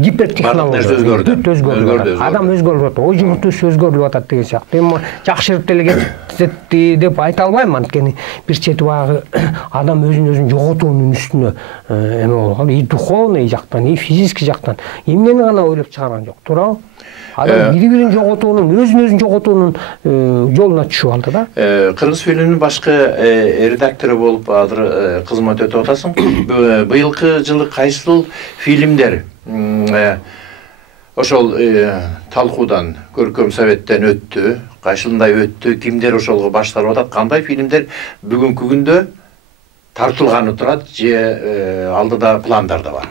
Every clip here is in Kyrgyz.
гипертехнология өзгөрдү. Адам өзгөрүп атат, ой жүрүтүш өзгөрүп атат деген сыяктуу. Эми жакшырып деле кетти деп айта албайм, анткени бир чети баягы адам өзүн жоготуунун үстүнө эме болгон, и духовный жактан, и физический жактан эмнени гана ойлоп чыгарган жок, туурабы? Адам бири-бирин жоготуунун, өзүн жоготуунун жолуна түшүп алды да. Кыргыз фильминин башкы редактору болуп азыр кызмат өтүп атасың. Быйылкы жылы кайсыл фильмдер ошол талкуудан, көркөм советтен өттү, кайсылындай өттү, кимдер ошолго башталып атат, кандай фильмдер бүгүнкү күндө тартылганы турат же алдыда пландарда бар?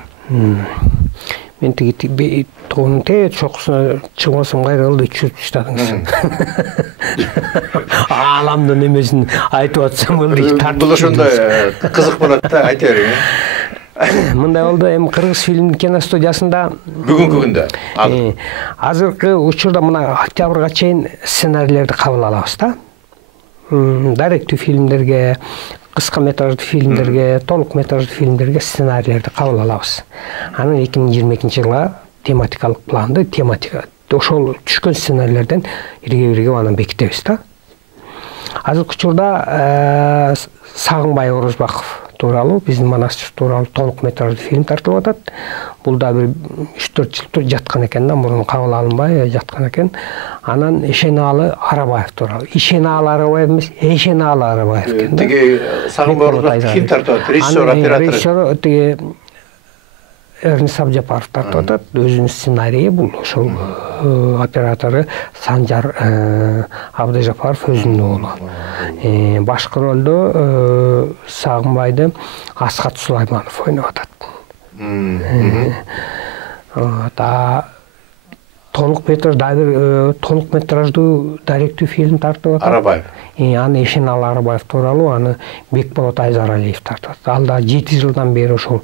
Мен тиги тоонун чокусуна чыгбасам кайра кылды, чүрүп таштадыңыз. Ааламдын эмесин айтып атсам болду. Бул ошондой кызык болот да, айта бериң. Мындай болду, эми Кыргыз фильм киностудиясында бүгүнкү күндө азыркы учурда мына октябрга чейин сценарийлерди кабыл алабыз да. Даректүү фильмдерге, кыска метраждуу фильмдерге, толук метраждуу фильмдерге сценарийлерди кабыл алабыз. Анын 2022 жылга тематикалык планды, ошол түшкөн сценарийлерден бирге анан бекитебиз да. Азыркы учурда Сагынбай Орозбаков тууралуу, биздин Манасчы тууралуу толук метраждуу фильм тартылып атат. Бул да бир 3-4 жыл жаткан экен да, мурун кабыл алынбай жаткан экен. Анан Ишеналы Арабаев тууралуу. Ишеналы Арабаев эмес, Эшеналы Арабаев экен да. Тиги Сагынбай Орозбаков ким тартып атат? Режиссер, оператор. Режиссер тиги Эрнис Абжапаров тартып атат. Өзүнүн сценарийи бул, ошол оператору Санжар Абдыжапаров өзүнүн уулу. Башкы ролдо Сагынбайды Асхат Сулайманов ойноп атат. Толук метраждуу даректүү фильм тартып атат. Арабаев. Аны Ишеналы Арабаев тууралуу, аны Бекболот Айзаралиев тартып атат. Ал да 7 жылдан бери ошол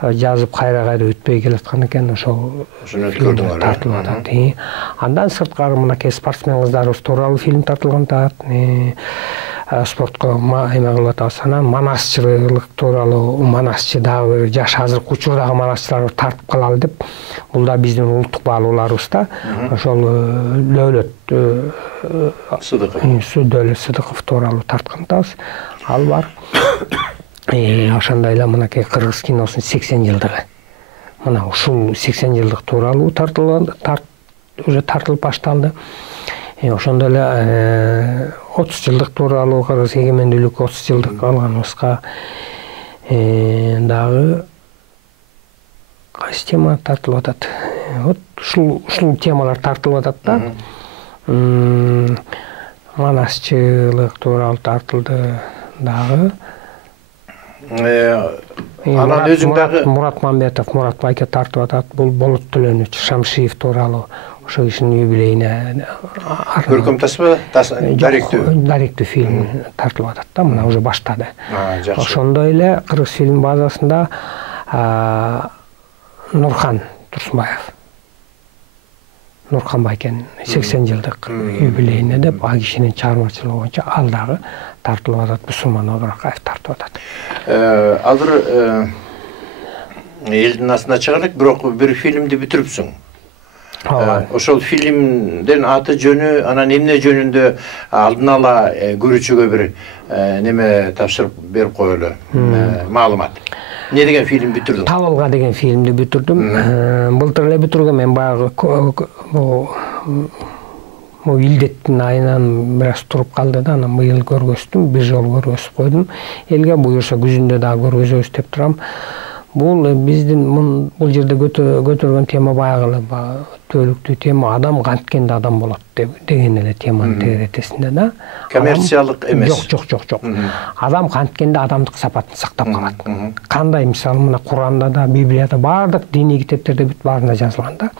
жазып кайра өтпөй келаткан экен, ошол өткөрдүңөр тартылып атат. Андан сырткары мынакей спортсмен кыздарыбыз тууралуу фильм тартылган атат. Спортко эме кылып атабыз. Анан манасчылык тууралуу, манасчы дагы бир жаш азыркы учурдагы манасчыларды тартып калалы деп, бул да биздин улуттук баалууларыбыз да. Ошол Дөлөт Сыдыков тууралуу тарткан атабыз. Ал бар. Ошондой эле мынакей кыргыз киносунун 80 жылдыгы. Мына ушул 80 жылдык тууралуу уже тартылып башталды. Ошондой эле 30 жылдык тууралуу, кыргыз эгемендүүлүк 30 жылдык алганыбызга дагы кайсы тема тартылып атат. Вот ушул темалар тартылып атат да. Манасчылык тууралуу тартылды дагы. Анан өзүң дагы Мурат Мамбетов, Мурат байке тартып атат. Бул Болот Төлөнүч Шамшиев тууралуу ошо кишинин юбилейине көркөм таспа, даректүү фильм тартылып атат да, мына уже баштады. Ошондой эле Кыргыз фильм базасында Нурхан Турсунбаев, Нурхан байкенин 80 жылдык юбилейине деп, а кишинин чыгармачылыгы боюнча ал дагы тартылып атат. Бусурман Обракаев тартып атат. Азыр элдин астына чыгарык, бирок бир фильмди бүтүрүпсүң. Ошол фильмдин аты жөнү, анан эмне жөнүндө алдын ала көрүүчүгө бир неме тапшырып берип коелу, маалымат. Не деген фильм бүтүрдүң? Табылга деген фильмди бүтүрдүм. Былтыр эле бүтүргөм. Мен баягы илдеттин айынан бир аз туруп калды да, анан быйыл көргөздүм, бир жолу көргөзүп койдум. Элге буюрса күзүндө дагы көргөзөбүз деп турам. Бул биздин бул жерде көтөргөн тема баягы түбөлүктүү тема, адам канткенде адам болот деген эле теманын тегеретесинде да. Коммерциялык эмес. Жок. Адам канткенде адамдык сапатын сактап калат. Кандай, мисалы, мына Куранда да, Библияда, бардык диний китептерде бүт баарында жазылган да.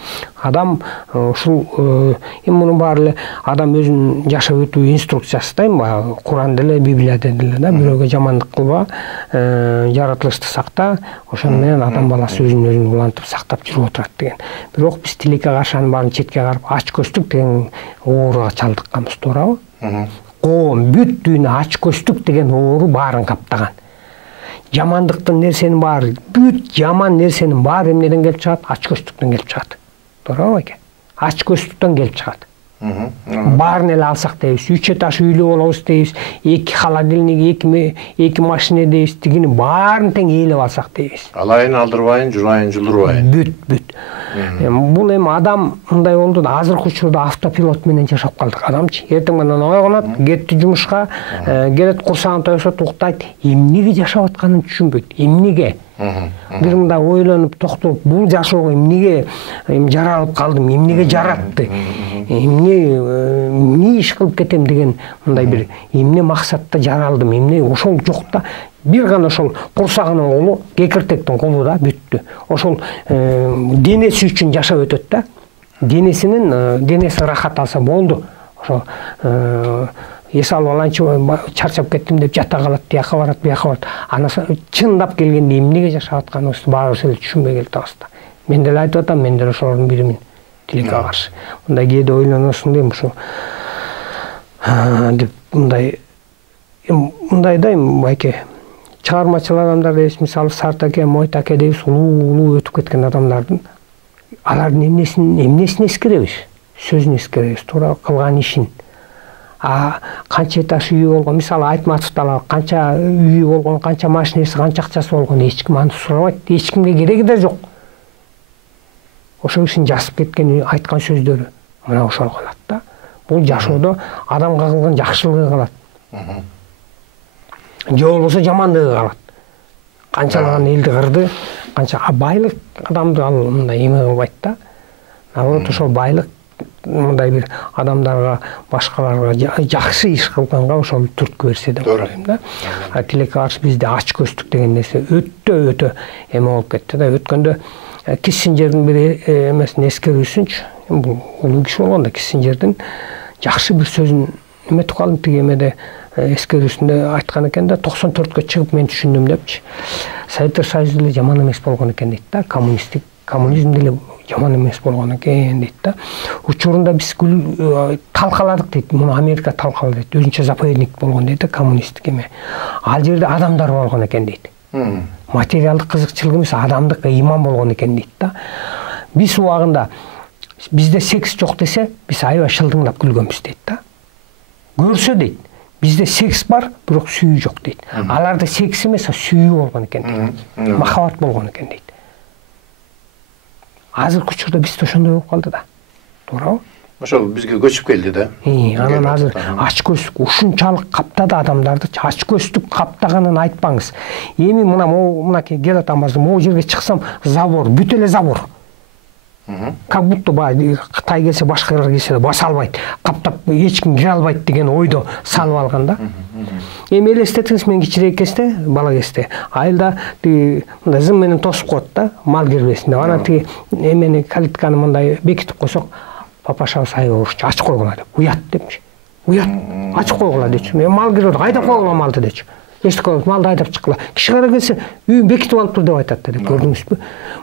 Адам ушул мунун баары эле адам өзүнүн жашап өтүү инструкциясы да, баягы Куранда эле, Библияда деле да, бирөөгө жамандык кылба, жаратылышты сакта, ошону менен адам баласы өзүн улантып сактап жүрүп отурат деген. Бирок биз тилекке каршы анын баарын четке карап, ач көздүк деген ооруга чалдыкканбыз, туурабы? Коом бүт дүйнө ач көздүк деген оору баарын каптаган. жамандыктын нерсенин баары, бүт жаман нерсенин баары эмнеден келип чыгат? Ачкөздүктөн келип чыгат. Туурабы экен? Ачкөздүктөн келип чыгат. Баарын эле алсак дейбиз, 3 этаж үйлүү болобуз дейбиз, 2 холодильник, 2 машина дейбиз, тигини баарын тең ээлеп алсак дейбиз. Алайын алдырбайын, жулайын жулдурбайын. Бүт. Бул эми адам мындай болду да, азыркы учурда автопилот менен жашап калдык адамчы. Эртең менен ойгонот, кетти жумушка, келет курсагын тоюсот, уктайт, эмнеге жашап атканын түшүнбөйт. Эмнеге? Бир мындай ойлонуп, токтолуп, бул жашоого эмнеге жаралып калдым, эмнеге жаратты, эмне иш кылып кетем деген мындай бир эмне максатта жаралдым, эмне ошол жокта бир гана ошол курсагынын колу, кекиртектин колу да бүттү. Ошол денеси үчүн жашап өтөт да. Денеси рахат алса болду. Ошо эс алып аланчы чарчап кеттим деп жата калат, тияка барат, бияка барат. Анысы чындап келгенде эмнеге жашап атканыбызды баарыбыз эле түшүнбөй келатабыз да. Мен деле айтып атам, мен деле ошолордун биримин. Тилекке каршы. Мындай кээде ойлоносуң дейм, ушу деп мындай да байке чыгармачыл адамдар дейбиз, мисалы Сартаке, Мойтаке дейбиз, улуу өтүп кеткен адамдардын алардын эмнесин эскеребиз? Сөзүн эскеребиз, туура кылган ишин. Канча этаж үйү болгон, мисалы Айтматовду алалы, канча үйү болгон, канча машинеси, канча акчасы болгон, эч ким аны сурабайт, эч кимге кереги да жок. Ошол кишинин жазып кеткен, айткан сөздөрү мына ошол калат да. Бул жашоодо адамга кылган жакшылыгы калат. Же болбосо жамандыгы калат. Канчалаган элди кырды, канча байлык адамды ал мындай эме кылбайт да. Наоборот, ошол байлык мындай бир адамдарга, башкаларга жакшы иш кылганга ошол түрткү берсе деп ойлойм да. Тилекке каршы бизде ачкөздүк деген нерсе өтө эме болуп кетти да. Өткөндө Киссинджердин бир эмесин эскерүүсүнчү, бул улуу киши болгондо Киссинджердин жакшы бир сөзүн эметип калдым, тиги эмеде эскерүүсүндө айткан экен да, 94-кө чыгып мен түшүндүм депчи. Советтер Союзу деле жаман эмес болгон экен дейт да, коммунизм деле жаман эмес болгон экен дейт да. Учурунда биз талкаладык дейт, муну Америка талкалады дейт, өзүнчө заповедник болгон дейт да, коммунисттик эме. Ал жерде адамдар болгон экен дейт. Материалдык кызыкчылык эмес, адамдык иман болгон экен дейт да. Биз убагында бизде секс жок десе, биз аябай шылдыңдап күлгөнбүз дейт да. Көрсө дейт, бизде секс бар, бирок сүйүү жок дейт. Аларда секс эмес, сүйүү болгон экен дейт. Махабат болгон экен дейт. Азыркы учурда бизде ошондой болуп калды да. Туурабы? Ошол бизге көчүп келди да. Анан азыр ачкөздүк ушунчалык каптады адамдарды, ачкөздүк каптаганын айтпаңыз. Эми мына келе атамыз, могу жерге чыксам забор, бүт эле забор. Как будто Кытай келсе, башка элдер келсе баса албайт, каптап эч ким кире албайт деген ойдо салып алган да. Эми элестетиңиз, мен кичирээк кезде, бала кезде, айылда мындай зым менен тосуп коет да, мал кирбесин деп. Анан тиги эмени калитканы мындай бекитип койсок, папашабыз айып урчу, ачып койгула деп, уят депчи. Уят, ачып койгула депчи. Мал кирип, айдап койгула малды депчи. Эстик малды айдап чыккыла. Киши кара келсе, үйүн бекитип алыптыр деп айтат деп, көрдүңүзбү?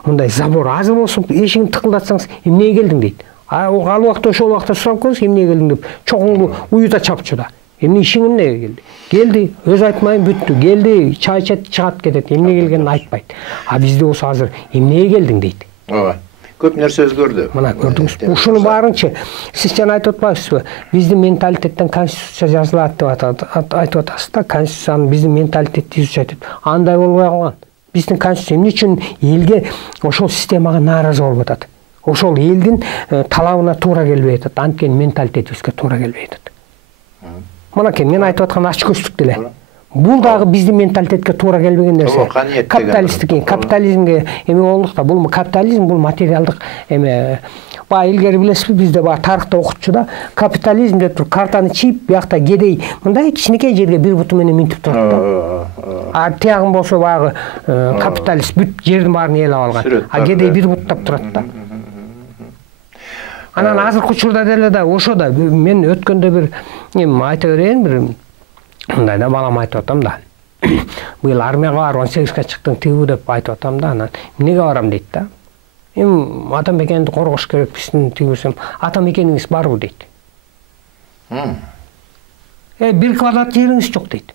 Мындай забор азыр болсун, эшигин тыкылдатсаңыз, эмнеге келдиң дейт. Ал убакта ошол убакта сурап көрүңүз, эмнеге келдиң деп, чоңуңду уюта чапчу да. Эмне ишиң эмнеге келди? Келди, өз айтмайын бүттү. Келди, чай ичет, чыгат кетет. Эмне келгенин айтпайт. А бизде болсо азыр эмнеге келдиң дейт. Ооба. Көп нерсе өзгөрдү. Мына көрдүңүзбү? Ушуну баарынчы сиз жана айтып атпайсызбы? Биздин менталитеттен конституция жазылат деп айтып атасыз да. Конституцияны биздин менталитетти изучать этип, андай болбой калган. Биздин конституция эмне үчүн элге ошол системага нааразы болуп атат? Ошол элдин талабына туура келбей атат, анткени менталитетибизге туура келбей атат. Мынакей мен айтып аткан ачкөздүк деле. Бул дагы биздин менталитетке туура келбеген нерсе. Капиталисттик, капитализмге эме болдук да, бул капитализм, бул материалдык эме. Илгери билесизби, бизде тарыхта окутчу да, капитализм деп туруп картаны чийип, биякта кедей мындай кичинекей жерге бир буту менен минтип турат да. Тиягын болсо багы капиталист бүт жердин баарын ээлеп алган. Кедей бир буттап турат да. Анан азыркы учурда деле да ошо да мен өткөндө бир айта берейин, бир мындай да балам айтып атам да. Быйыл армияга барып 18-ке чыктың тигүү деп айтып атам да. Анан эмнеге барам дейт да. Ата мекенди коргош керекпизин тигүүсөм, ата мекениңиз барбы дейт. 1 квадрат жериңиз жок дейт.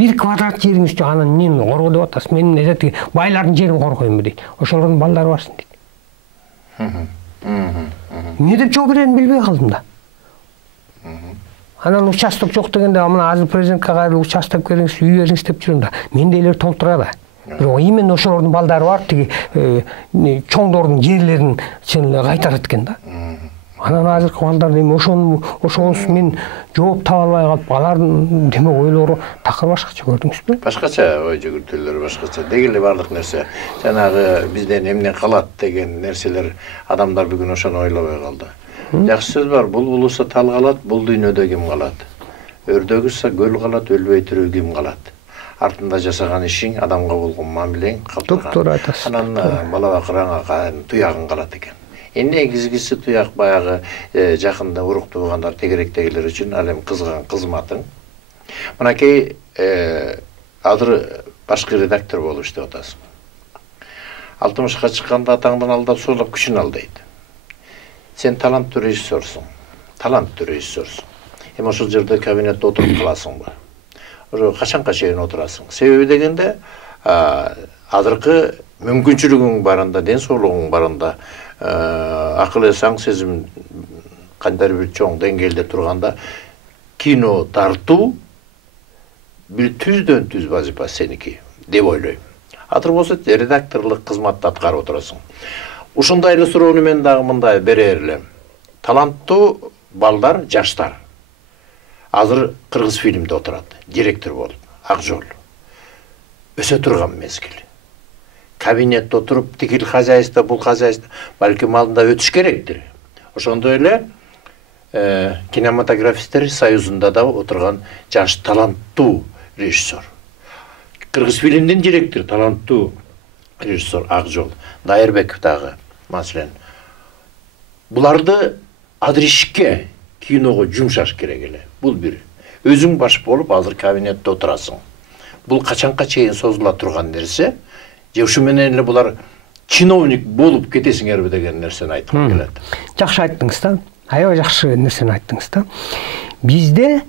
1 квадрат жериңиз үчүн анан эмнени коргоо деп атасыз? Мен эти байлардын жерин коргоймунбу дейт. Ошолордун балдары барсын дейт. Эмне деп жооп берерин билбей калдым да. Анан участок жок дегенде, мына азыр президентке кайрылып участок бериңиз, үй бериңиз деп жүрөм да. Менде эле толтурат да. Бирок именно ошолордун балдары бар, тиги чоңдордун жерлерин чын эле кайтарат экен да. Анан азыркы балдар эми ошонусу мен жооп таба албай калып, алардын демек ойлору такыр башкача, көрдүңүзбү? Башкача ой жүгүртүүлөр башкача. Деги эле бардык нерсе жанагы бизден эмне калат деген нерселер адамдар бүгүн ошону ойлобой калды. Жакшы сөз бар, бул улуса тал калат, бул дүйнөдө ким калат? Өрдөгү са көл калат, өлбөй тирүү ким калат? Артында жасаган ишиң, адамга болгон мамилең калтырган. Туура айтасыз. Анан бала бакыраңа туягың калат экен. Негизгиси туяк баягы жакында урук туугандар, тегеректегилер үчүн ал эми кызган кызматың. Мынакей азыр башкы редактор болуп иштеп атасың. 60-ка чыкканда атаңдан алдап соолап күчүн ал дейт. Сен таланттуу режиссерсуң. Эми ошол жерде кабинетте отуруп каласыңбы? Ошо качанга чейин отурасың? Себеби дегенде азыркы мүмкүнчүлүгүң барында, ден соолугуң барында, акыл эсаң сезим кандай бир чоң деңгээлде турганда кино тартуу бир түздөн түз вазифа сеники деп ойлойм. Азыр болсо редакторлук кызматты аткарып отурасың. Ушундай эле суроону мен дагы мындай берер элем. Таланттуу балдар, жаштар азыр кыргыз фильмде отурат, директор болуп, Акжол. Өсө турган мезгил. Кабинетте отуруп, тигил хозяйство, бул хозяйство, балким алдында өтүш керектир. Ошондой эле кинематографисттер союзунда да отурган жаш таланттуу режиссер. Кыргыз фильмдин директору таланттуу режиссер Акжол, Дайырбеков дагы, маселен. Буларды адришке киного жумшаш керек эле. Бул бир. Өзүң баш болуп азыр кабинетте отурасың. Бул качанга чейин созула турган нерсе, же ушу менен эле булар чиновник болуп кетесиңерби деген нерсени айткым келет. Жакшы айттыңыз да. Аябай жакшы нерсени айттыңыз да. Бизде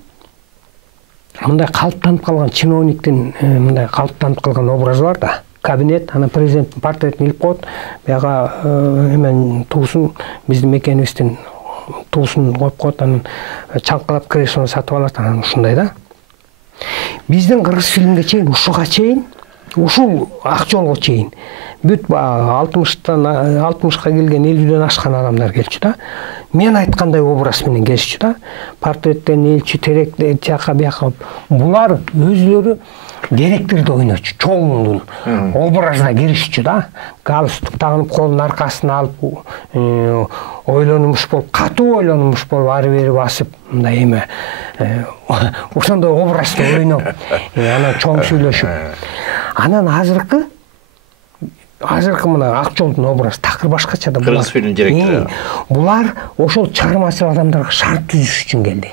мындай калыптанып калган чиновниктин мындай калыптанып калган образы бар да. Кабинет, ана президенттин портретин илип коет, бияга эмен туусун, биздин мекенибиздин туусун коюп коет, анан чаңкалап креслону сатып алат, анан ушундай да. Биздин кыргыз фильмге чейин, ушуга чейин, ушул Акжолго чейин бүт 60-ка келген 50-ден ашкан адамдар келчү да. Мен айткандай образ менен келишчү да. Портреттен элчи, терек жака бияка. Булар өзүлөрү директорду ойночу, чоңдун образына киришчү да. Галстук тагынып, колун аркасына алып, ойлонумуш болуп, катуу ойлонумуш болуп, ары бери басып, мындай эме ошондой образды ойноп, анан чоң сүйлөшүп. Анан азыркы мына Акжолдун образы такыр башкача да. Кыргыз фильм директору. Булар ошол чыгармачыл адамдарга шарт түзүш үчүн келди.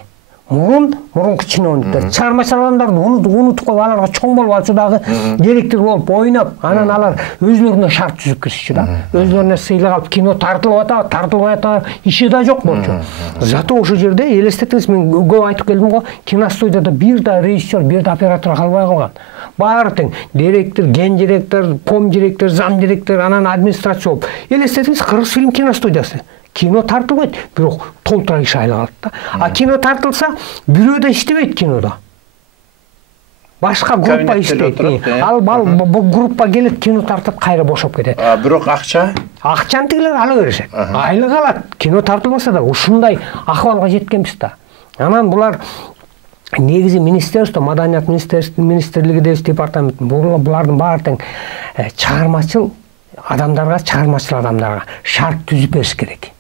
Мурунку чиновниктер чыгармачыл адамдарды унутуп коюп, аларга чоң болуп алчу дагы директор болуп ойноп, анан алар өзлөрүнө шарт түзүп киришчү да. Өзлөрүнө сыйлык алып, кино тартылып атат, иши да жок болчу. Зато ошол жерде элестетиңиз, мен көп айтып келдим го, киностудияда бир да режиссер, бир да оператор калбай калган. Баары тең, директор, ген директор, пом директор, зам директор, анан администрация болуп. Элестетиңиз, кыргыз фильм киностудиясы. Кино тартылбайт, бирок толтура киши айлагат да. А кино тартылса, бирөө да иштебейт кинодо. Башка группа иштейт. Ал бул группа келет, кино тартып, кайра бошоп кетет. Бирок акчаны тигилер ала беришет. Айлык алат. Кино тартылбаса да ушундай акыбалга жеткенбиз да. Анан булар негизи министерство, маданият министрлиги дебиз, департамент, булардын баары тең чыгармачыл адамдарга шарт түзүп бериш керек.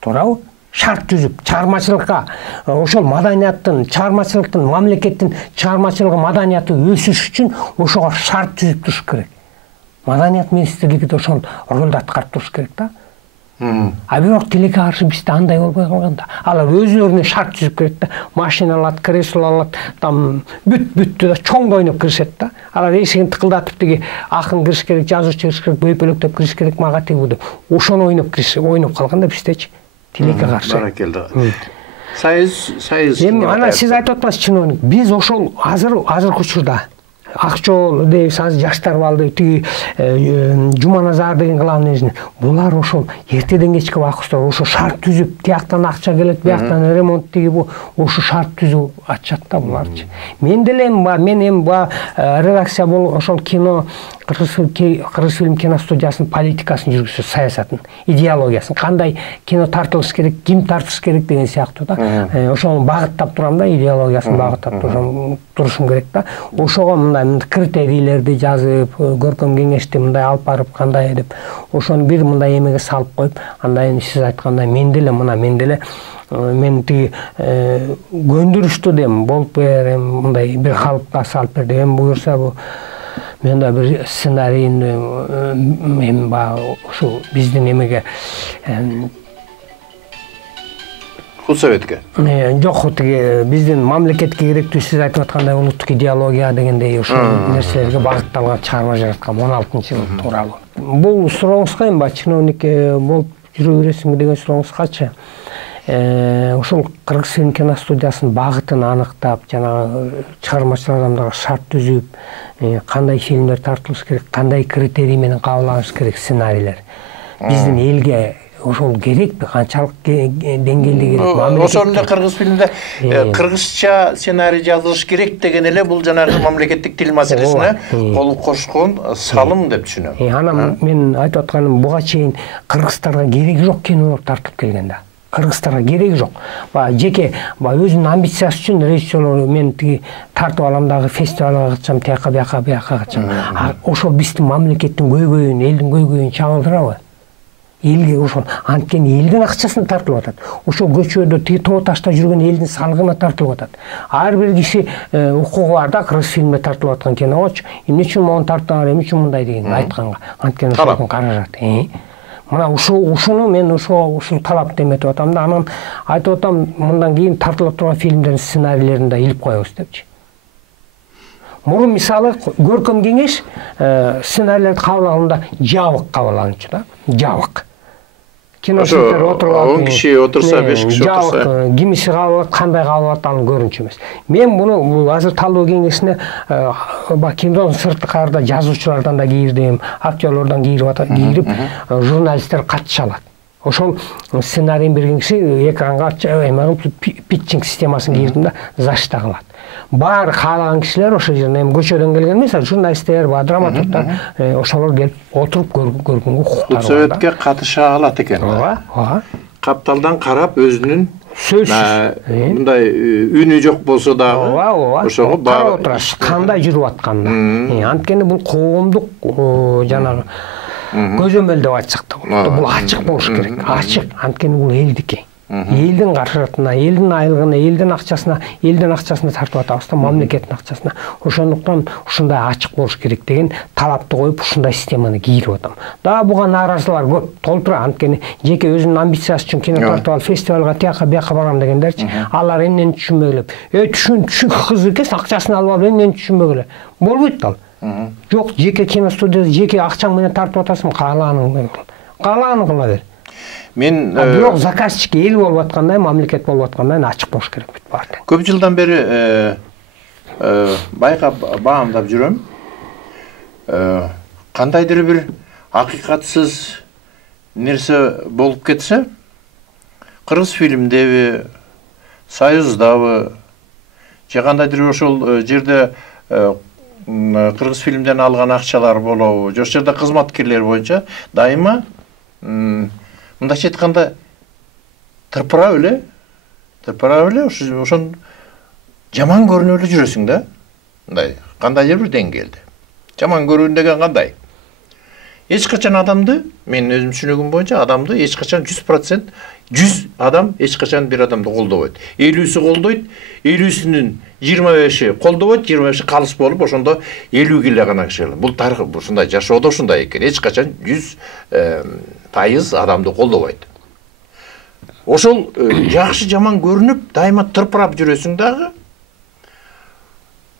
Туурабы? Шарт түзүп, чыгармачылыкка, ошол маданияттын, чыгармачылыктын, мамлекеттин чыгармачылыгы, маданияты өсүш үчүн ошого шарт түзүп туруш керек. Маданият министрлиги да ошол ролду аткарып туруш керек да. А бирок тилекке каршы бизде андай болбой калган да. Алар өзүлөрүнө шарт түзүп керек да. Машина алат, кресло алат, там бүттү да чоң ойноп киришет да. Алар эшигин тыкылдатып, тиги акын кириш керек, жазуучу кириш керек, бөйпөлөктөп кириш керек, мага тиги деп. Ошону ойноп калган да биздечи. Тилекке каршы. Баракелде. Союз. Эми ана сиз айтып атпасыз чиновник, биз ошол азыркы учурда Акчол дейсиз, жаштар балды, тиги Жуманазар деген главный инженер. Булар ошол эртеден кечке убакытта ошо шарт түзүп, тияктан акча келет, бияктан ремонт тиги бу, ошо шарт түзүп атышат да буларчы. Мен деле мен эми редакция ошол кино Кыргыз фильм киностудиясынын политикасын жүргүзөт, саясатын, идеологиясын, кандай кино тартылыш керек, ким тартыш керек деген сыяктуу да. Ошону багыттап турам да, идеологиясын багыттап турушум керек да. Ошого мындай критерийлерди жазып, көркөм кеңешти мындай алып барып кандай деп, ошону бир мындай эмеге салып коюп, андан кийин сиз айткандай мен деле мен тиги көндүрүштү дем болуп берем, мындай бир калыпка салып бер деген буюрса бу мен да бир сценарийин эми ушу биздин эмеге Худсоветке. Жок, тиги биздин мамлекетке керектүү сиз айтып аткандай улуттук идеология дегендей ошол нерселерге багытталган чыгарма жараткам 16-жыл тууралуу. Бул сурооңузга эми чиновник болуп жүрө бересиңби деген сурооңузгачы ошол Кыргыз фильм киностудиясынын багытын аныктап, жанагы чыгармачыл адамдарга шарт түзүп, кандай фильмдер тартылыш керек, кандай критерий менен кабыл алыш керек сценарийлер. Биздин элге ошол керекпи, канчалык деңгээлде керек? Ошол эле кыргыз фильмде кыргызча сценарий жазылыш керек деген эле бул жанагы мамлекеттик тил маселесине кол кошкон салым деп түшүнөм. Анан мен айтып атканым, буга чейин кыргыздарга кереги жок кинолор тартып келген да. Кыргыздарга кереги жок. Жеке өзүнүн амбициясы үчүн режиссерлор мен тиги тартып алам дагы фестивалга катышам, тияка бияка катышам. Ошол биздин мамлекеттин көйгөйүн, элдин көйгөйүн чагылдырабы? Элге ошол анткени элдин акчасына тартылып атат. Ошол көчөдө тиги тоо ташта жүргөн элдин салыгына тартылып атат. Ар бир киши укугу бар да кыргыз фильмге тартылып аткан киногочу. Эмне үчүн могу тартабар, эмне үчүн мындай деген айтканга. Анткени ошол каражат. Мына ушуну мен ушул талап деметип атам да, анан айтып атам, мындан кийин тартылып турган фильмдердин сценарийлерин да илип коебуз депчи. Мурун мисалы көркөм кеңеш сценарийлерди кабыл алганда жабык кабыл алынчу да, жабык. Киношниктер отуруп алып, 10 киши отурса, 5 киши отурса, кимиси кабыл алат, кандай кабыл алат, анын көрүнчү эмес. Мен муну азыр талдоо кеңешине кинонун сырткы каарда жазуучулардан да кирдим, актерлордон кирип, журналисттер катыша алат. Ошол сценарийин берген киши экранга питчинг системасын кирдим да, зачта кылат. Баары каалаган кишилер ошол жерде эми көчөдөн келген эмес, журналисттер, драматургдар ошолор келип отуруп көргөнгө укуктары бар. Советке катыша алат экен. Ооба. Капталдан карап өзүнүн мындай үнү жок болсо дагы ошого карап отурасыз, кандай жүрүп атканын. Анткени бул коомдук жанагы көзөмөл деп айтсак да болот. Бул ачык болуш керек. Ачык, анткени бул элдики. Элдин каражатына, элдин айлыгына, элдин акчасына тартып атабыз да, мамлекеттин акчасына. Ошондуктан ушундай ачык болуш керек деген талапты коюп, ушундай системаны кийирип атам. Дагы буга нааразылар көп, толтура. Анткени жеке өзүнүн амбициясы үчүн кино тартып алып, фестивалга тияка бияка барам дегендерчи, алар эмнени түшүнбөй эле. Түшүн кызы экен, акчасын алып алып, эмнени түшүнбөй эле. Болбойт ал. Жок, жеке киностудияда жеке акчаң менен тартып атасың, каалаганың кыла бер. Мен бирок заказчик эл болуп аткандай, мамлекет болуп аткандай ачык болуш керек бүт баары. Көп жылдан бери байкап баамдап жүрөм. Кандайдыр бир акыйкатсыз нерсе болуп кетсе, кыргыз фильмдеби, союздабы, же кандайдыр ошол жерде кыргыз фильмден алган акчалар болобу, же ошол жерде кызматкерлер боюнча дайыма мындайча айтканда тырпырап эле, ошон жаман көрүнүп эле жүрөсүң да. Мындай кандайдыр бир деңгээлде. Жаман көрүүн деген кандай? Эч качан адамды, мен өзүм түшүнүгүм боюнча адамды эч качан 100% 100 адам эч качан бир адамды колдобойт. 50сү колдойт, 50сүнүн 25и колдобойт, 25и калыс болуп, ошондо 50 киле гана киши. Бул тарых ушундай, жашоодо ушундай экен. Эч качан 100% адамды колдобойт. Ошол жакшы жаман көрүнүп, дайыма тырпырап жүрөсүң дагы,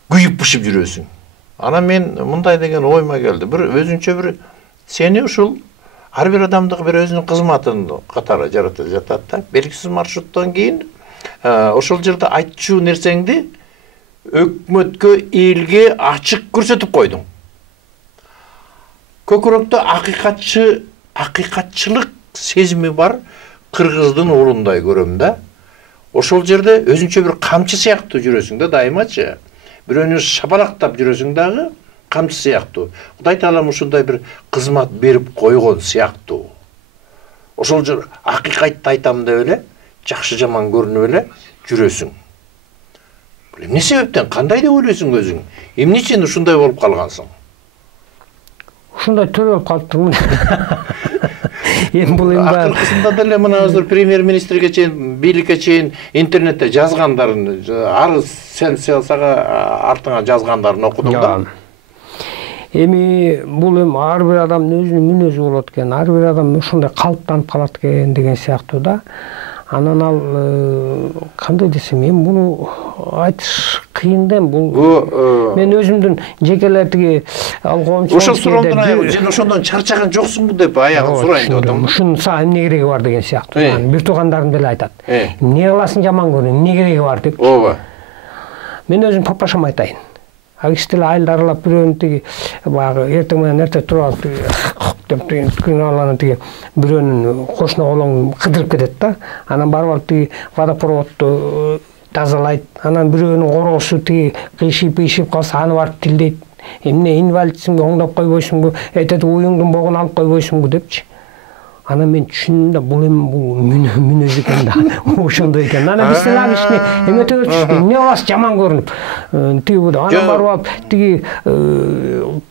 күйүп-пышып жүрөсүң. Ана мен мындай деген ойма келди. Бир өзүнчө бир сени ушул ар бир адамдык бир өзүнүн кызматын катары жаратып жатат да. Белгисиз маршруттан кийин ошол жерде айтчу нерсеңди өкмөткө, элге ачык көрсөтүп койдуң. Көкүрөктө акыйкатчылык сезими бар кыргыздын уулундай көрөм да. Ошол жерде өзүнчө бир камчы сыяктуу жүрөсүң да дайымачы. Бирөөнү шапалактап жүрөсүң дагы камчы сыяктуу. Кудай таалам ушундай бир кызмат берип койгон сыяктуу. Ошол жер акыйкатты айтам деп эле, жакшы жаман көрүнүп эле жүрөсүң. Эмне себептен, кандай деп ойлойсуң өзүң? Эмне үчүн ушундай болуп калгансың? Ушундай төрөлүп калыптырмын. Эми бул эми акыркысында деле мына азыр премьер-министрге чейин, бийликке чейин интернетте жазгандарын, арыз сенсацияга артыңа жазгандарын окудум да. Эми бул эми ар бир адамдын өзүнүн мүнөзү болот экен, ар бир адам ушундай калыптанып калат экен деген сыяктуу да. Анан ал кандай десем, эми буну айтыш кыйын да. Бул мен өзүмдүн жекелер тиги алгом. Ошол суроондон аягы сен ошондон чарчаган жоксуңбу деп аягын сурайын деп атам. Ушунун сага эмне кереги бар деген сыяктуу. Бир туугандарым деле айтат. Эмне кыласың жаман көрүп, эмне кереги бар деп. Ооба. Мен өзүм папашам айтайын. Ал киши деле айылды аралап бирөөнү тиги баягы эртең менен эрте туруп алып деп күнөөлөнүп тиги бирөөнүн кошуна колоң кыдырып кетет да. Анан барып алып тиги водопроводду тазалайт. Анан бирөөнүн короосу тиги кыйшып калса аны барып тилдейт. Эмне инвалидсиңби, оңдоп койбойсуңбу, этет уюңдун богун алып койбойсуңбу депчи. Анан мен түшүндүм да, бул эми бул мүнөз экен да. Ошондой экен. Анан биз деле ишни эметебиз, эмне кыласыз жаман көрүнүп. Тиги буда анан барып алып тиги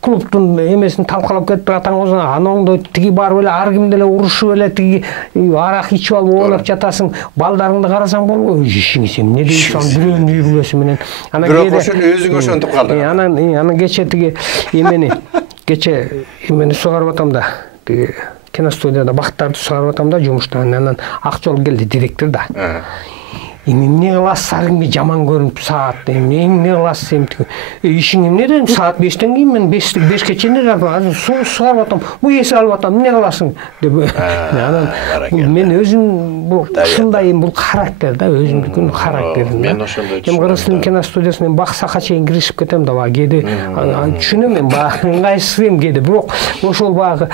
клубтун эмесин талкалап кетип атаңыз, аны оңдойт, тиги барып эле ар ким деле урушуп эле тиги арак ичип алып оолап жатасың, балдарыңды карасаң болбойбу? Ишиңиз эмне дейсиң, бирөөнүн үй бүлөсү менен. Анан бирок ошону өзүң ошентип калдың. Анан кече тиги эмени сугарып атам да. Тиги киностудияда бактарды сугарып атам да жумуштан. Анан Акжол келди, директор да. Эмне кыласыз, ар кимге жаман көрүнүп саат, эмне кыласыз эмтиги. Ишиң эмне дедим, саат 5тен кийин мен 5ке чейин азыр суу сугарып атам, бул эс алып атам, эмне кыласың деп. Анан мен өзүм бул ушундай бул характер да, өзүмдүкүн характерим. Мен ошондой түшүнөм. Кыргызстан киностудиясына баксакка чейин киришип кетем да, баягы кээде түшүнөм мен, баягы ыңгайсыз эм кээде, бирок ошол баягы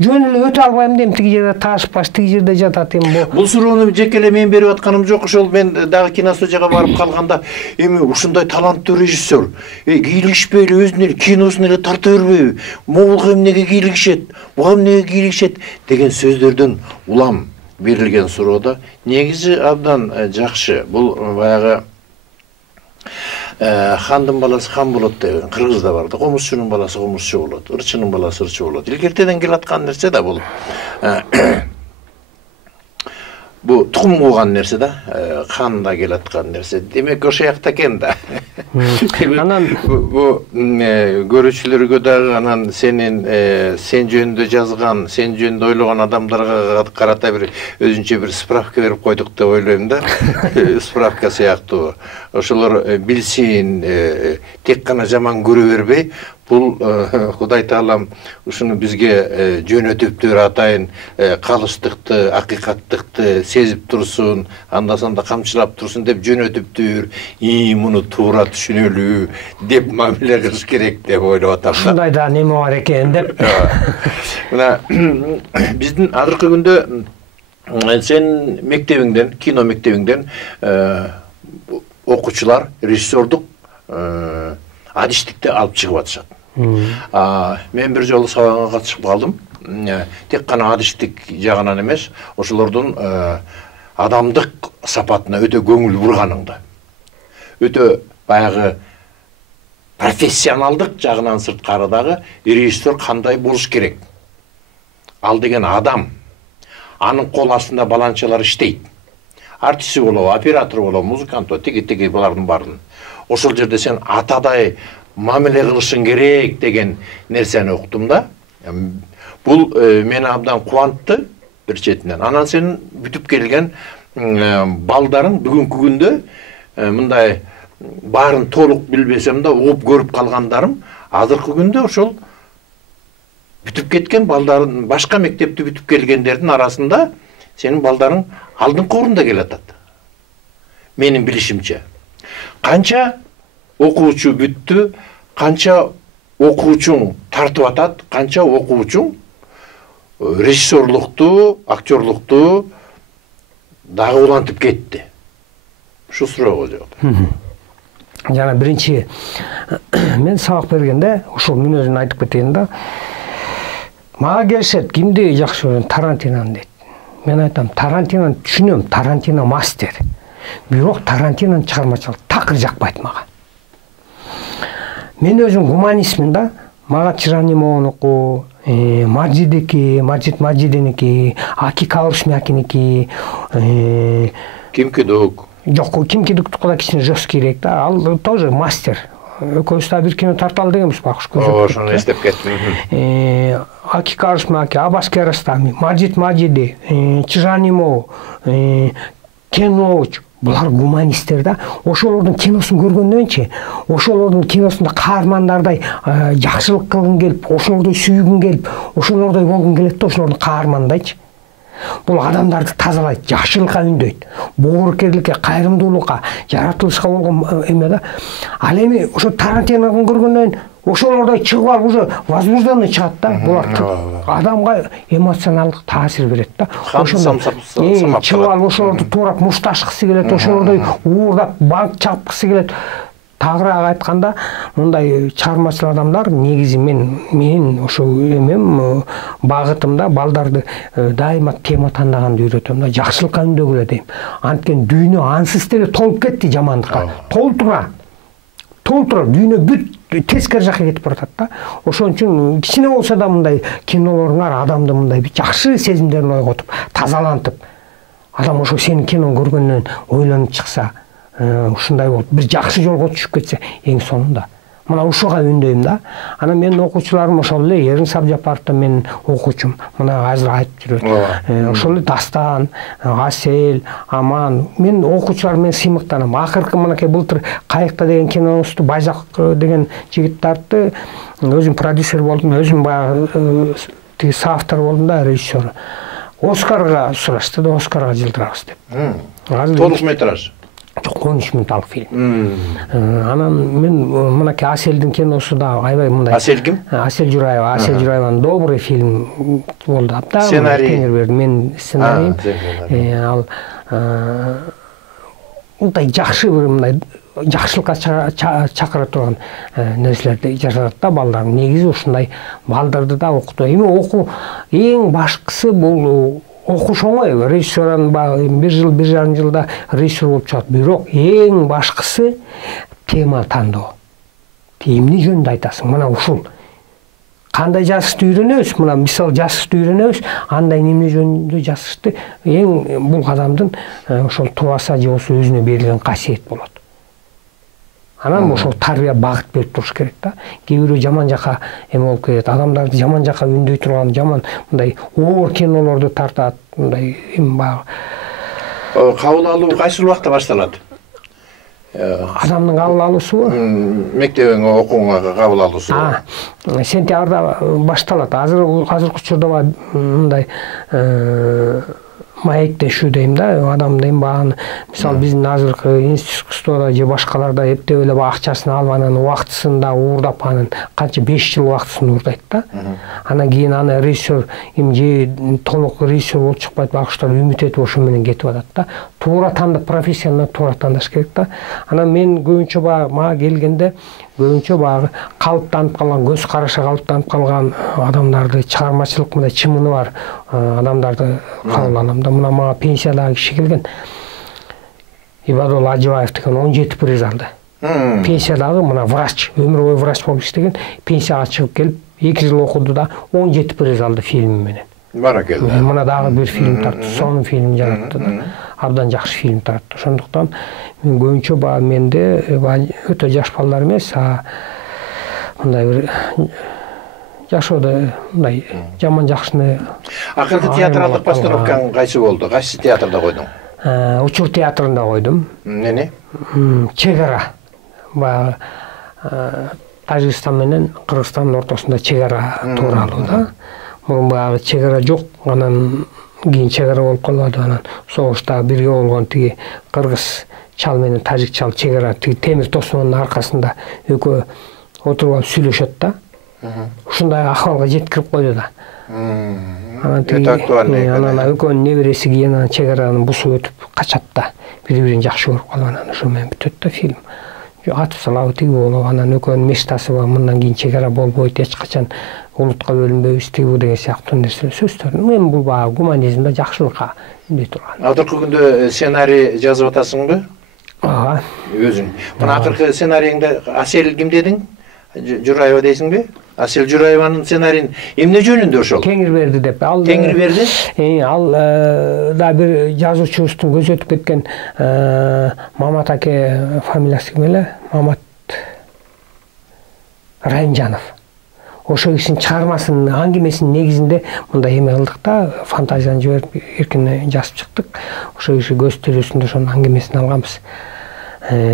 жөн эле өтө албайм дейм, тиги жерде таш тиги жерде жатат эми. Бул суроону жеке эле мен берип атканым жок, ошол мен дагы киностудияга барып калганда эми ушундай таланттуу режиссер кийлигишпей эле өзүнүн эле киносун эле тарта бербейби? Могулга эмнеге кийлигишет, буга эмнеге кийлигишет деген сөздөрдөн улам берилген суроодо негизи абдан жакшы. Бул баягы хандын баласы хан болот деген кыргызда бар да, комузчунун баласы комузчу болот, ырчынын баласы ырчы болот. Илгертеден келаткан нерсе да бул. Бу тукум кууган нерсе да, ханда келаткан нерсе. Демек ошол жакта экен да. Анан бу көрүүчүлөргө дагы анан сен жөнүндө жазган, сен жөнүндө ойлогон адамдарга карата бир өзүнчө бир справка берип койдук деп ойлойм да. Справка сыяктуу. Ошолор билсин, тек гана жаман көрө бербей, бул Кудай таалам ушуну бизге жөнөтүптүр атайын, калыстыкты, акыйкаттыкты сезип турсун, анда санда камчылап турсун деп жөнөтүптүр. Муну туура түшүнөлүү деп мамиле кылыш керек деп ойлоп атам. Ушундай да неме бар экен деп. Мына биздин азыркы күндө сен мектебиңден, кино мектебиңден окуучулар режиссердук адиштикти алып чыгып атышат. Мен бир жолу сабагына катышып калдым. Тек гана адиштик жагынан эмес, ошолордун адамдык сапатына өтө көңүл бурганыңды. Өтө баягы профессионалдык жагынан сырткары дагы режиссер кандай болуш керек? Ал деген адам, анын кол астында баланчалар иштейт. Артисти болобу, оператор болобу, музыкант болобу, тиги булардын баарын. Ошол жерде сен атадай мамиле кылышың керек деген нерсени уктум да. Бул мени абдан кубантты бир четинен. Анан сен бүтүп келген балдарың бүгүнкү күндө мындай баарын толук билбесем да угуп көрүп калгандарым азыркы күндө ошол бүтүп кеткен балдарын, башка мектепти бүтүп келгендердин арасында сенин балдарың алдыңкы орунда келатат. Менин билишимче. Канча окуучу бүттү, канча окуучуң тартып атат, канча окуучуң режиссерлукту, актерлукту дагы улантып кетти. Ушу суроого жооп. Жана биринчи мен сабак бергенде ушул мүнөзүн айтып кетейин да. Мага келишет, кимди жакшы көрөсүң? Тарантинону дейт. Мен айтам, Тарантинону түшүнөм, Тарантино мастер. Бирок Тарантинонун чыгармачылыгы такыр жакпайт мага. Мен өзүм гуманистмин да. Мага Чиранимонуку, Маджидики, Маджидиники, Аки Каурушмякиники, Ким Кидук. Жок, Ким Кидуктуку да кичине жесткийрээк да. Ал тоже мастер. Экөөбүз да бир кино тарталы дегенбиз бакыш көзөп. Ошону эстеп кеттим. Аки Каурушмяки, Аббас Киаростами, Маджиди, Чиранимон, Кенович, булар гуманисттер да. Ошолордун киносун көргөндөнчү, ошолордун киносунда каармандардай жакшылык кылгың келип, ошолордой сүйгүң келип, ошолордой болгуң келет да, ошолордун каармандайчы. Бул адамдарды тазалайт, жакшылыкка үндөйт, боорукерликке, кайрымдуулукка, жаратылышка болгон эме да. Ал эми ошо Тарантинону көргөндөн ошолордой чыгып алып уже возбужденный чыгат да. Булар адамга эмоционалдык таасир берет да. Ошондо чыгып алып ошолорду туурап мушташкысы келет, ошолордой уурдап банк чапкысы келет. Тагыраак айтканда, мындай чыгармачыл адамдар негизи менин ошо эмем багытымда балдарды дайыма тема тандаганды үйрөтөм да, жакшылыкка үндөгүлө дейм. Анткени дүйнө ансыз деле толуп кетти жамандыкка. Толтура дүйнө бүт тескери жакка кетип баратат да. Ошон үчүн кичине болсо да мындай кинолоруңар адамды мындай жакшы сезимдерин ойготуп, тазалантып, адам ошо сенин киноң көргөндөн ойлонуп чыкса, ушундай болуп бир жакшы жолго түшүп кетсе, эң сонунда. Мына ушуга үндөйм да. Анан менин окуучуларым ошол эле Эрин Сабжапаров да менин окуучум. Мына азыр айтып жүрөт. Ошол эле Дастан, Асел, Аман. Мен окуучуларым менен сыймыктанам. Акыркы мынакей былтыр Кайыкта деген кинобузду Байзак деген жигит тартты. Өзүм продюсер болдум, өзүм баягы тиги соавтор болдум да, режиссер. Оскарга сурашты да, Оскарга жылдырабыз деп. Толук метраж. Жок, 13 мүнөттүк фильм. Анан мен мынакей Аселдин киносу да аябай мындай. Асел ким? Асел Жураева. Асел Жураеванын добрый фильм болду. Сценарий. Мен сценариим. Ал мындай жакшы бир мындай жакшылыкка чакыра турган нерселерди жасат да балдар. Негизи ушундай балдарды да окутуу. Эми окуу эң башкысы бул окуш оңой. Режиссердун бир жыл, 1,5 жылда режиссер болуп чыгат. Бирок эң башкысы тема тандоо. Эмне жөнүндө айтасың? Мына ушул. Кандай жазышты үйрөнөбүз? Мына мисал жазышты үйрөнөбүз, андай эмне жөнүндө жазышты эң бул адамдын ошол тубаса же болсо өзүнө берилген касиет болот. Анан ошол тарбия багыт берип туруш керек да. Кээ бирөө жаман жака эме болуп кетет. Адамдарды жаман жака үндөй турган, жаман мындай оор кинолорду тартат, мындай эми баягы. Кабыл алуу кайсы убакта башталат? Адамдын кабыл алуусу? Мектебиңе, окууңа кабыл алуусу. Сентябрда башталат. Азыркы учурда мындай маектешүү дейм да, адам дейм багы. Мисалы биздин азыркы институт искусствода же башкаларда эптеп эле акчасын алып анан убактысында уурдап анан канча 5 жыл убактысын уурдайт да. Анан кийин аны режиссер же толук режиссер болуп чыкпайт, багыштар үмүт этип ошо менен кетип атат да. Туура тандап, профессияны туура тандаш керек да. Анан мен көбүнчө мага келгенде көбүнчө багы калыптанып калган, көз карашы калыптанып калган адамдарды, чыгармачылык мындай чымыны бар адамдарды кабыл алам да. Мына мага пенсиядагы киши келген. Ибадолла Ажыбаев деген 17 приз алды. Пенсиядагы мына врач, өмүр бою врач болуп иштеген, пенсияга чыгып келип 2 жыл окуду да 17 приз алды фильми менен. Баракелла. Мына дагы бир фильм тартты, сонун фильм жаратты да. Абдан жакшы фильм тартты. Ошондуктан мен көбүнчө менде өтө жаш балдар эмес, мындай бир жашоодо мындай жаман жакшыны. Акыркы театралдык постановкаң кайсы болду? Кайсы театрда койдуң? Учур театрында койдум. Эмне? Чек ара. Баягы Тажикстан менен Кыргызстандын ортосунда чек ара тууралуу да. Мурун баягы чек ара жок, анан кийин чек ара болуп калбады. Анан согушта бирге болгон тиги кыргыз чал менен тажик чал чек ара тиги темир тосмонун аркасында экөө отуруп алып сүйлөшөт да. Ушундай акыбалга жеткирип койду да. Анан тиги анан экөөнүн небереси кийин чек араны бусуп өтүп качат да. Бири-бирин жакшы көрүп калып анан ошо менен бүтөт да фильм. Атып салабы тиги болуп анан экөөнүн мечтасы бар. Мындан кийин чек ара болбойт, эч качан улутка бөлүнбөйбүз тиги деген сыяктуу нерселер сөздөр. Эми бул баягы гуманизмде жакшылыкка үндөй турган. Азыркы күндө сценарий жазып атасыңбы? Ага. Өзүң. Мына акыркы сценарийиңде Асел ким дедиң? Жураева дейсиңби? Асел Жураеванын сценарийин эмне жөнүндө ошол? Теңирберди деп. Ал Теңирберди? Ал да бир жазуучубуздун көзү өтүп кеткен Мамат аке фамилиясы ким эле? Мамат Райымжанов. Ошо кишинин чыгармасынын аңгемесинин негизинде мындай эме кылдык да, фантазияны жиберип эркин жазып чыктык. Ошо киши көз тирүүсүндө ошонун аңгемесин алганбыз.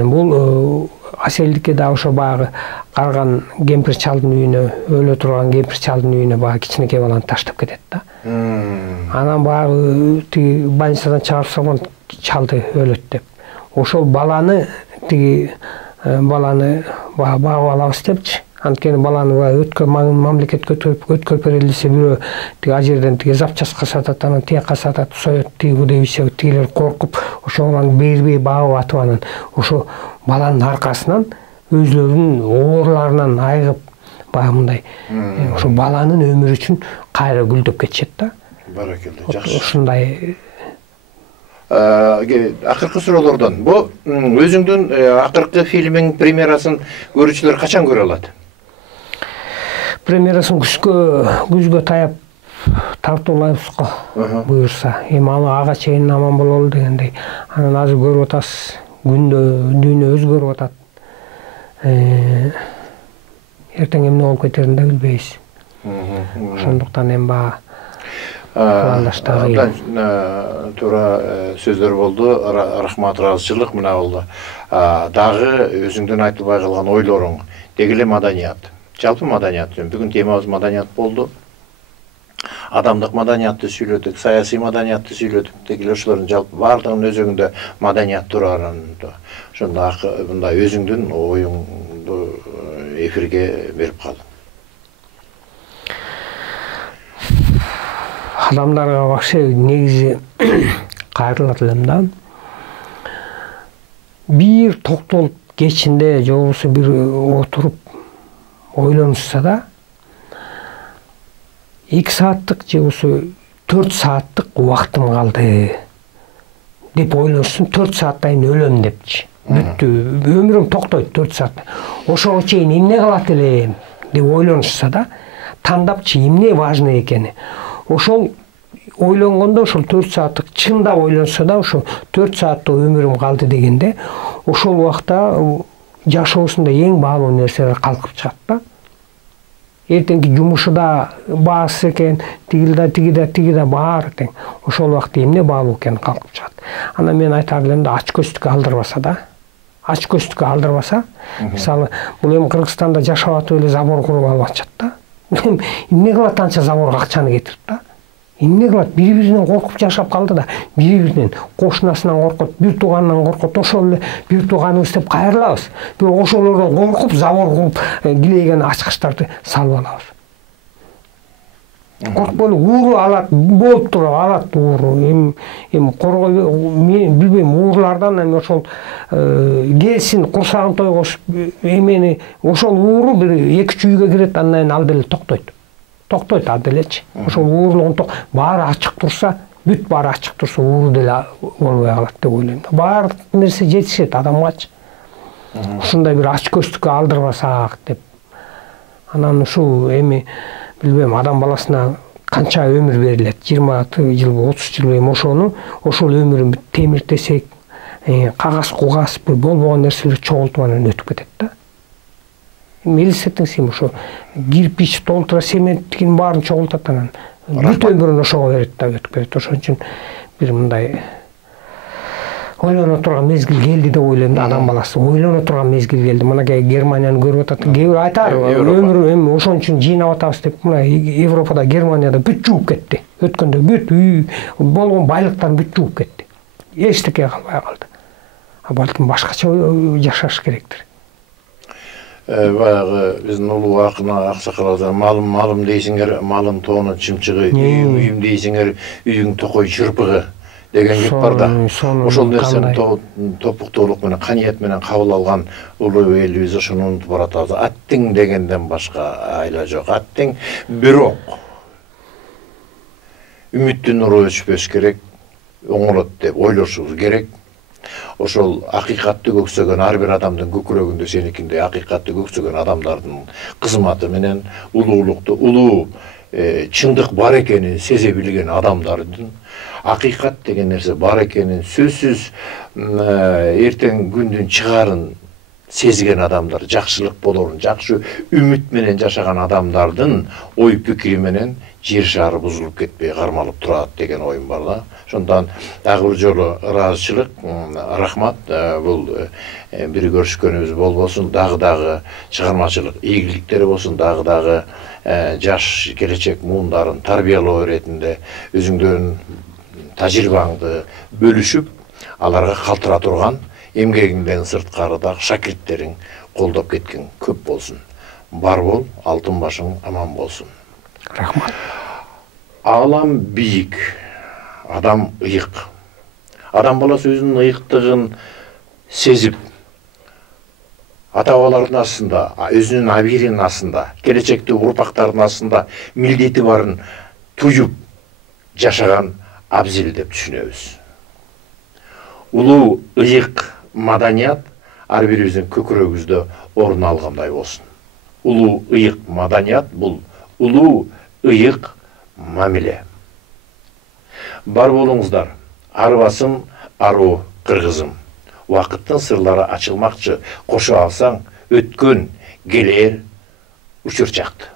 Бул Аселдикке да ошо баягы карган кемпир чалдын үйүнө, өлө турган кемпир чалдын үйүнө баягы кичинекей баланы таштап кетет да. Анан баягы тиги больницадан чыгарып салган чалды өлөт деп. Ошол баланы тиги баланы багып алабыз депчи. Анткени баланы мамлекетке өткөрүп берели десе бирөө тиги ал жерден тиги запчастка сатат, анан тияка сатат, соет, тиги десе тигилер коркуп ошол баланы бербей багып атып анан ошо баланын аркасынан өзлөрүнүн оорларынан айыгып баягы мындай ошо баланын өмүрү үчүн кайра гүлдөп кетишет да. Баракелде, жакшы. Ушундай акыркы суроолордон бу өзүңдүн акыркы фильмиң премьерасын көрүүчүлөр качан көрө алат? Премьерасын күзгө таяп тартуулайбыз го, буюрса. Эми ага чейин аман бололу дегендей. Анан азыр көрүп атасыз, дүйнө өзгөрүп атат. Эртең эмне болуп кетерин да билбейбиз. Ошондуктан эми баягы Абдан туура сөздөр болду. Рахмат, ыраазычылык мына болду. Дагы өзүңдөн айтылбай калган ойлоруң, деги эле маданият. Жалпы маданият. Бүгүн темабыз маданият болду. Адамдык маданиятты сүйлөдүк, саясий маданиятты сүйлөдүк. Деги эле ошолордун жалпы бардыгынын өзөгүндө маданият турарын. Ошондо мындай өзүңдүн оюңду эфирге берип кал. Адамдарга вообще негизи кайрылат элем да. Бир токтолуп кечинде же болбосо бир отуруп ойлонушса да 2 сааттык же болбосо 4 сааттык убактым калды деп ойлонушсун, 4 сааттан кийин өлөм депчи. Бүттү, өмүрүм токтойт 4 саатта. Ошого чейин эмне кылат элем деп ойлонушса да, тандапчы эмне важный экени. Ошол ойлонгондо ошол 4 сааттык чындап ойлонсо да, ошо 4 сааттык өмүрүм калды дегенде, ошол убакта жашоосунда эң баалуу нерселер калкып чыгат да. Эртеңки жумушу да баасыз экен, тиги да баары тең. Ошол убакта эмне баалуу экени калкып чыгат. Анан мен айтар элем да, ачкөздүккө алдырбаса да. Ачкөздүккө алдырбаса, мисалы, бул эми Кыргызстанда жашап атып эле забор куруп алып атышат да. Эмне кылат анча заборго акчаны кетирип да? Эмне кылат? Бири-биринен коркуп жашап калды да. Бири-биринен, кошунасынан коркот, бир тууганынан коркот, ошол эле бир тууганыбыз деп кайрылабыз. Бирок ошолордон коркуп, забор куруп, килейген ачкычтарды салып алабыз. Коркпойлу, ууру алат, болуп туруп алат ууру. Эми коргой, мен билбейм, уурлардан эми ошол келсин, курсагын тойгош, эмени ошол ууру бир 2-3 үйгө кирет, андан кийин ал деле токтойт. Токтойт ал делечи. Ошол уурлугун баары ачык турса, бүт баары ачык турса, ууру деле болбой калат деп ойлойм. Баардык нерсе жетишет адамгачы. Ушундай бир ачкөздүккө алдырбасак деп. Анан ушул эми билбейм, адам баласына канча өмүр берилет, 20 жылбы, 30 жылбы, эми ошол өмүрүн темиртесек, кагаз кугаз бир болбогон нерселер чогултуп анан өтүп кетет да. Элестетиңиз, ошо кирпич толтура сементтигин баарын чогултат, анан бүт өмүрүн ошого берет да, өтүп кетет. Ошон үчүн бир мындай ойлоно турган мезгил келди деп ойлойм да, адам баласы ойлоно турган мезгил келди. Мынакей Германияны көрүп атат. Кээ бир айтар, өмүр эми ошон үчүн жыйнап атабыз деп, мына Европада, Германияда бүт жууп кетти. Өткөндө бүт үй болгон байлыктарын бүт жууп кетти. Эчтеке калбай калды. Балким башкача жашаш керектир. Баягы биздин улуу акына аксакалдар малым дейсиңер, малым тоону чымчыгы, үйүм дейсиңер, үйүң токой чырпыгы деген кеп бар да. Ошол нерсени топуктуулук менен, каният менен кабыл алган улуу элибиз ошону унутуп баратабыз. Аттың дегенден башка айла жок. Аттың бирок үмүттүн нуру өчпөш керек, оңолот деп ойлошубуз керек. Ошол акыйкатты көксөгөн ар бир адамдын көкүрөгүндө сеникиндей акыйкатты көксөгөн адамдардын кызматы менен улуулукту, улуу чындык бар экенин сезе билген адамдардын акыйкат деген нерсе бар экенин сөзсүз эртең күндүн чыгарын сезген адамдар, жакшылык болорун, жакшы үмүт менен жашаган адамдардын ой пикири менен жер шары бузулуп кетпей кармалып турат деген оюм бар да. Ошондон дагы бир жолу ыраазычылык, рахмат. Бул бир көрүшкөнүбүз болбосун, дагы чыгармачылык ийгиликтери болсун, дагы жаш келечек муундарын тарбиялоо иретинде өзүңдөрүн тажрыйбаңды бөлүшүп, аларга калтыра турган эмгегиңден сырткары дагы шакирттериң колдоп кеткен көп болсун. Бар бол, алтын башың аман болсун. Рахмат. Алам бийик, адам ыйык. Адам баласы өзүнүн ыйыктыгын сезип, ата-бабалардын астында, өзүнүн абийиринин астында, келечекте урпактардын астында милдети барын туюп жашаган абзел деп түшүнөбүз. Улуу ыйык маданият ар бирибиздин көкүрөгүбүздө орун алгандай болсун. Улуу ыйык маданият бул улуу ыйык мамиле. Бар болуңуздар, арбасым, аруу кыргызым. Вакыттын сырлары ачылмакчы, кошо алсаң, өткөн, келер, учур чакты.